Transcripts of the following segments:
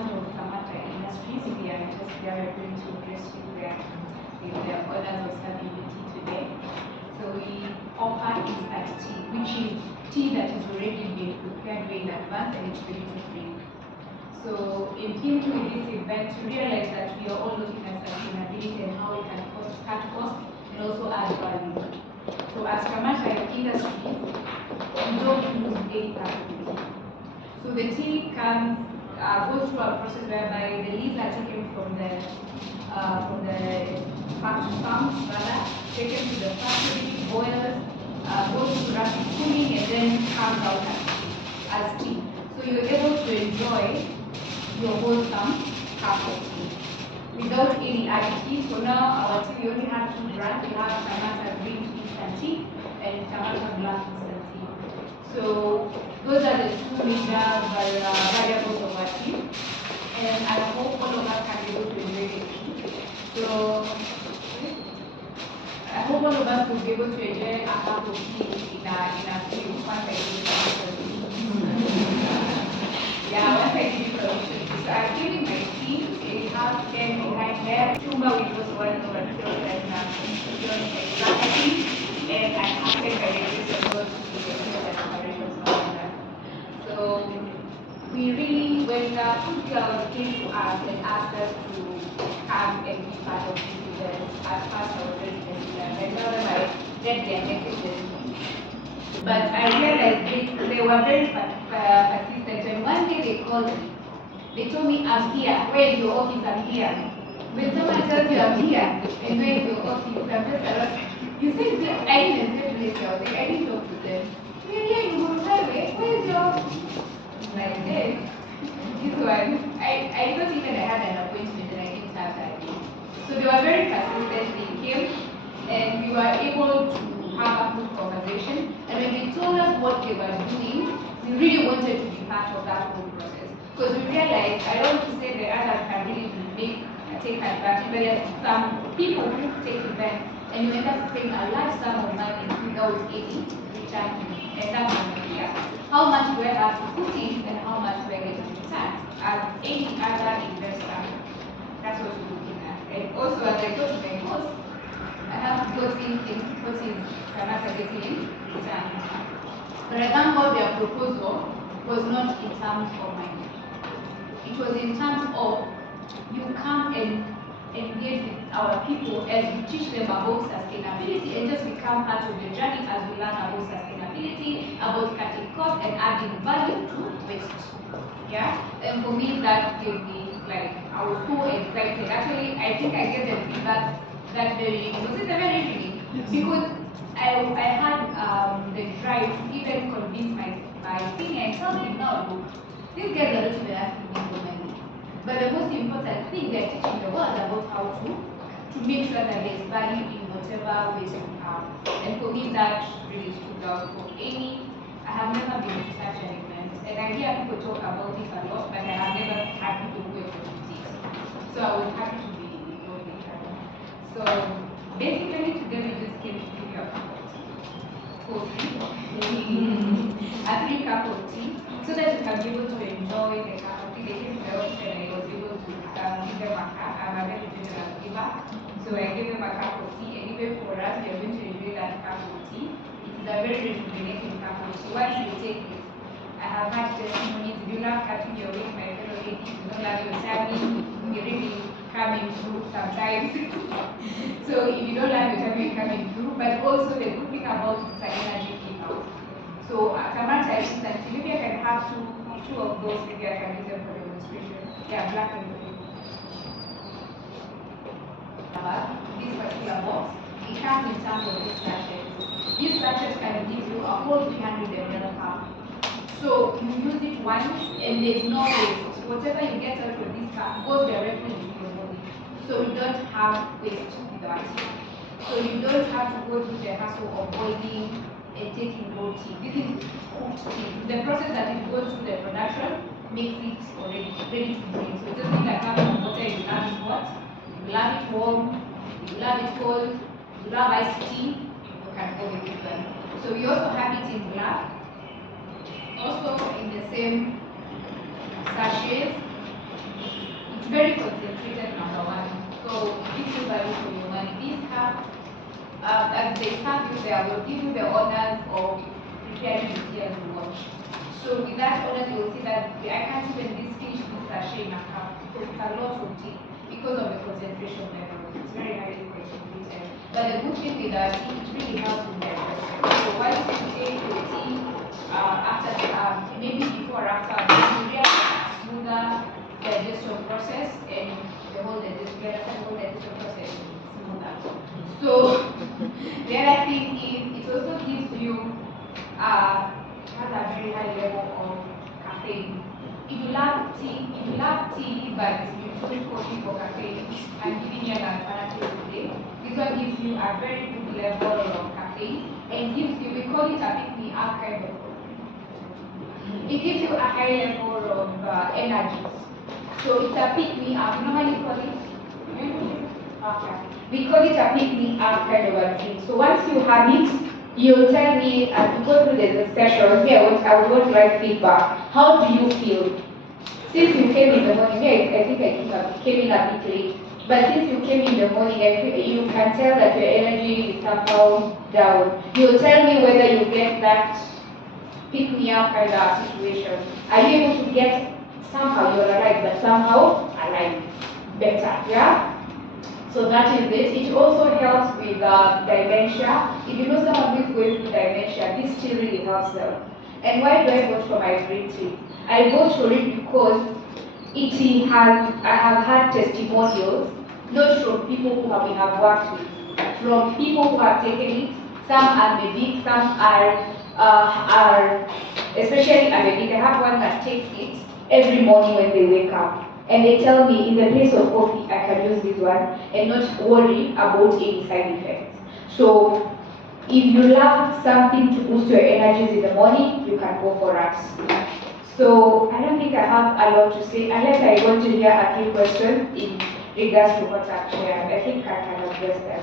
terms of TAMARTA industries, we are going to address you there with the orders of servibility today. So we offer instant tea, which is tea that is already been prepared way in advance and it's gluten-free. So in keeping with this event, to realize that we are all looking at sustainability and how we can cut costs and also add value. So as TAMARTA industries, we don't use any packaging. So the tea comes goes through a process whereby the leaves are taken from the farms rather, taken to the factory, boiled, goes through rapid cooling, and then comes out as tea. So you're able to enjoy your wholesome cup of tea without any additives. So now our tea, we only have two brands. We have TAMARTA green instant tea and TAMARTA black instant tea. So those are the two major variables of our tea, and I hope all of us can be able to enjoy it. So I hope all of us will be able to enjoy a cup of tea in a few once I give yeah, once I give permission. So I'm giving my tea. It has pen behind there. Chumba, which was one of our children and I have pen by the grace of God to be the so we really, when food girls came to us and asked us to come and be part of this event as part of our residence, I tell them I read their messages. But I realized they were very persistent, and one day they called me. They told me, I'm here. Where is your office? I'm here. When someone tells you I'm here, and where is your office? I'm just like, you said I didn't say to yourself, I didn't talk to them. Yeah, you go highway. Where is your like this? This one. I thought even I had an appointment and I didn't have that day. So they were very persistent. They came and we were able to have a good conversation. And when they told us what they were doing, we really wanted to be part of that whole process. Because we realized, I don't want to say the others can really take advantage, but there's some people who take events and you end up paying a large sum of money without any return. And that's not clear. How much do I have to put in and how much do I get in return? As any other investor, that's what we're looking at. And also, as I go to my course, I have to go thinking what is TAMARTA getting in return. But I thank God their proposal was not in terms of money. It was in terms of you come and engage with our people as we teach them about sustainability and just become part of the journey as we learn about sustainability, about cutting costs and adding value to waste. Yeah? And for me that gave me like I was so excited. Actually I think I gave them feedback that very evening. Was it the very evening? Yes. Because I had the drive to even convince my senior and tell them now look, these guys are not even asking me for money. But the most important thing, they're teaching the world about how to make sure that there's value in whatever ways we have. And for me, that really stood out for any. I have never been to such an event. And I hear people talk about it a lot, but I have never had people who have done it. So I was happy to be involved in that. So basically, today we just came to give you a cup of tea. A 3-cup of tea, so that you can be able to enjoy the cup of tea. They came to the office and I was able to give them a cup. I'm a very generous giver, so I gave them a cup of tea. And even for us, we are going to enjoy that cup of tea. It is a very rejuvenating cup of tea. Once you take it, I have had testimonies. If you love cutting your weight, my fellow ladies, you don't love your tummy, you're really coming through sometimes. So if you don't love your tummy, you're coming through. But also the good thing about it is an energy giver. So TAMARTA is that maybe I can have two of those, maybe I can use them for demonstration. Yeah, black and blue. This particular box, it comes in terms of these sachets. These sachets can give you a whole 300 ml cup. So you use it once and there's no waste. Whatever you get out of this cup goes directly into your body. So you don't have waste without it. So you don't have to go through the hassle of boiling and taking raw tea. This is cooked tea. The process that it goes through the production makes it already ready to drink. So just need a cup of water. You have it hot, you have it warm, you have it cold, you have iced tea, you can go with it then. So we also have it in black, also in the same sachets. very concentrated, number one. So it gives you value for your money. This have, as they serve you there, will give you the honors of preparing the tea as you watch. So with that honors, you will see that I can't even finish this sachet in a cup because it's a lot of tea because of the concentration level. It's very highly concentrated. But the good thing with that, it really helps with digestion. So once you take your tea after maybe before or after, you realize a smoother digestion process and the whole digestion process is smoother. So the other thing is it also gives you has a very high level of caffeine. If you love tea, but you choose coffee for caffeine, I'm giving you an alternative today. This one gives you a very good level of caffeine and gives you, we call it a pick-me-up kind of. It gives you a high level of energy. So it's a pick-me-up. Normally call it. Okay. We call it a pick-me-up kind of a thing. So once you have it, you'll tell me as we go through the discussion. Here, I would want to write feedback. How do you feel? Since you came in the morning, I think I came in a bit late. But since you came in the morning, you can tell that your energy is somehow down. You'll tell me whether you get that pick-me-up kind of situation. Are you able to get somehow you're alive, but somehow alive better? Yeah. So that is it. It also helps with dementia. If you know someone who is going through dementia, this tea really helps them. And why do I vote for my green tea? I vote for it because I have had testimonials, not from people who we have worked with, from people who have taken it. Some are medic, some are especially medic. I have one that takes it every morning when they wake up. And they tell me in the place of coffee, I can use this one and not worry about any side effects. So if you love something to boost your energies in the morning, you can go for us. So I don't think I have a lot to say, unless I want to hear a few questions in regards to what I've shared. I think I can address them.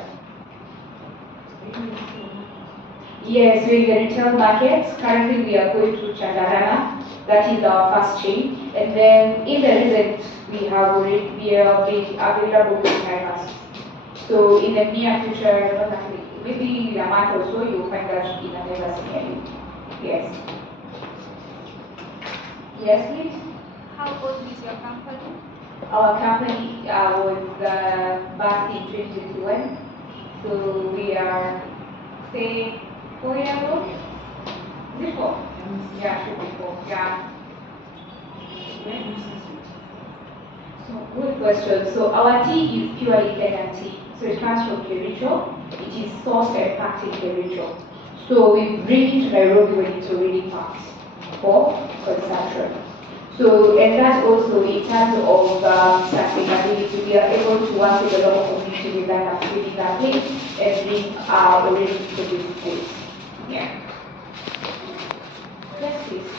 Yes, we're in the retail markets. Currently we are going to Chandarana. That is our first chain. And then in the recent, we are being available with timers. So in the near future, maybe a month or so, you'll find us in another scenario. Yes. Yes, please. How old is your company? Our company was back in 2021. So we are, say, 4 years old. Is it 4? Yeah, should be 4. Yeah. So good question. So our tea is purely vegan tea. So it comes from Kericho. It is sourced and packed in Kericho. So we bring it to Nairobi when it's already packed for consumption. So, and that also in terms of sustainability, we are able to work with the local community within that place and bring our already produced goods. Yeah. Yes, please.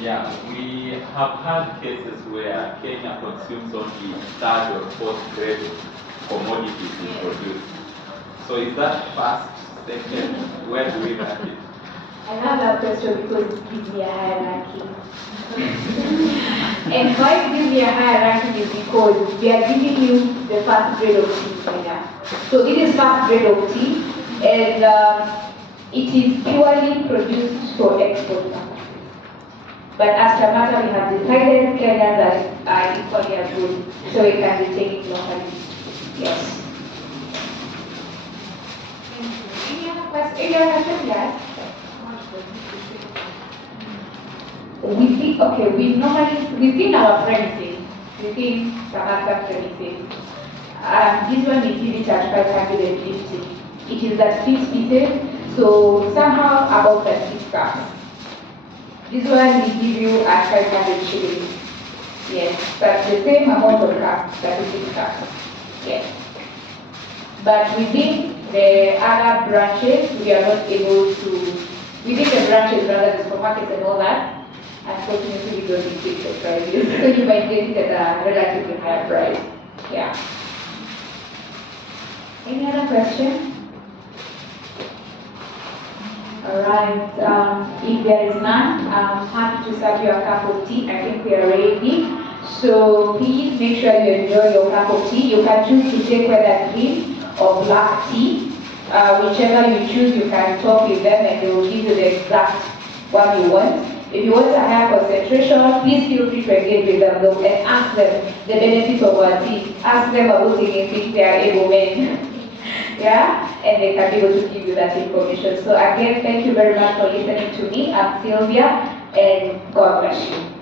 Yeah, we have had cases where Kenya consumes only third or fourth grade commodities we produce. So is that first, second, where do we rank it? I love that question because it gives me a higher ranking. And why it gives me a higher ranking is because we are giving you the first grade of tea in Kenya. So this is first grade of tea, and it is purely produced for export purposes. But as TAMARTA, we have decided Kenyans are equally as good, so we can retain it locally. Yes. Any other question, guys? We normally, within our premises, within TAMARTA premises, this one we give it at 550. It is at 6 pieces, so somehow about 36 cups. This one we give you at 500 shillings. Yes, but the same amount of cups, 36 cups. Yes. But within the other branches, we are not able to, within the branches, rather the supermarkets and all that, unfortunately we don't increase the prices. So you might get it at a relatively higher price. Yeah. Any other question? Alright, if there is none, I'm happy to serve you a cup of tea. I think we are ready. So please make sure you enjoy your cup of tea. You can choose to take whether green or black tea. Whichever you choose, you can talk with them and they will give you the exact one you want. If you want a higher concentration, please feel free to engage with them though, and ask them the benefits of our tea. Ask them about taking things they are able men. Yeah, and they can be able to give you that information. So again, thank you very much for listening to me. I'm Sylvia, and God bless you.